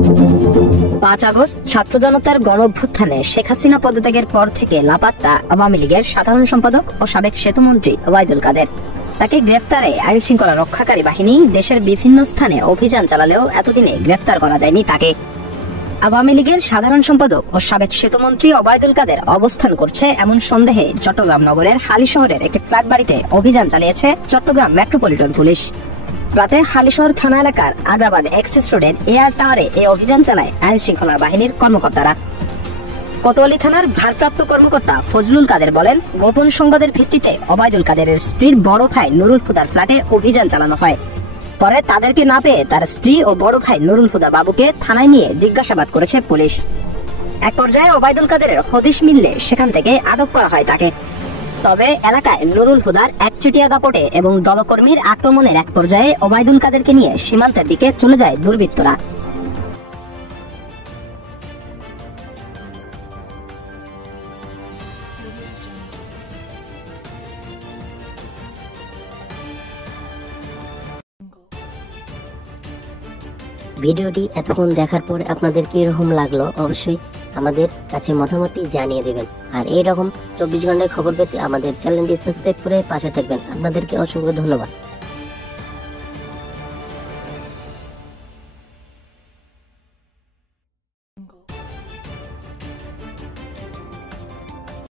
5 August ছাত্র জনতার গণঅভ্যুত্থানে শেখ হাসিনা পদত্যাগের পর থেকে লাপাত্তা আওয়ামী লীগের সাধারণ সম্পাদক ও সাবেক সেতুমন্ত্রী ওবায়দুল কাদের। তাকে গ্রেফতারে আইন শৃঙ্খলা রক্ষাকারী বাহিনী দেশের বিভিন্ন স্থানে অভিযান চালালেও এতদিনে গ্রেফতার করা যায়নি তাকে। আওয়ামী লীগের সাধারণ সম্পাদক ও সাবেক সেতুমন্ত্রী ওবায়দুল কাদের অবস্থান করছে এমন সন্দেহে চট্টগ্রাম নগরের হালিশহরের একটি ফ্ল্যাট বাড়িতে অভিযান চালিয়েছে চট্টগ্রাম মেট্রোপলিটন পুলিশ। রাতে হালিশহর থানা এলাকার আগ্রাবাদ এক্সেস রোডের এয়ার টাওয়ারে এই অভিযান চালায় আইন শৃঙ্খলা বাহিনীর কর্মকর্তারা। কোতোয়ালি থানার ভারপ্রাপ্ত কর্মকর্তা ফজলুল কাদের বলেন, গোপন সংবাদের ভিত্তিতে ওবায়দুল কাদেরের স্ত্রীর বড় ভাই নুরুল হুদার ফ্ল্যাটে অভিযান চালানো হয়। পরে তাদেরকে না পেয়ে তার স্ত্রী ও বড় ভাই নুরুল হুদা বাবুকে থানায় নিয়ে জিজ্ঞাসাবাদ করেছে পুলিশ। এক পর্যায়ে ওবায়দুল কাদেরের হদিশ মিললে সেখান থেকে আটক করা হয় তাকে। তবে এলাকায় নুরুল হুদার একচেটিয়া দাপটে এবং দলকর্মীর আক্রমণের এক পর্যায়ে ওবায়দুল কাদেরকে নিয়ে সীমান্তের দিকে চলে যায় দুর্বৃত্তরা। ভিডিওটি এতক্ষণ দেখার পর আপনাদের কিরকম লাগলো অবশ্যই আমাদের কাছে মতামতটি জানিয়ে দেবেন। আর এইরকম 24 ঘন্টায় খবর পেতে আমাদের চ্যানেলটি সাবস্ক্রাইব করে পাশে থাকবেন। আপনাদেরকে অসংখ্য ধন্যবাদ।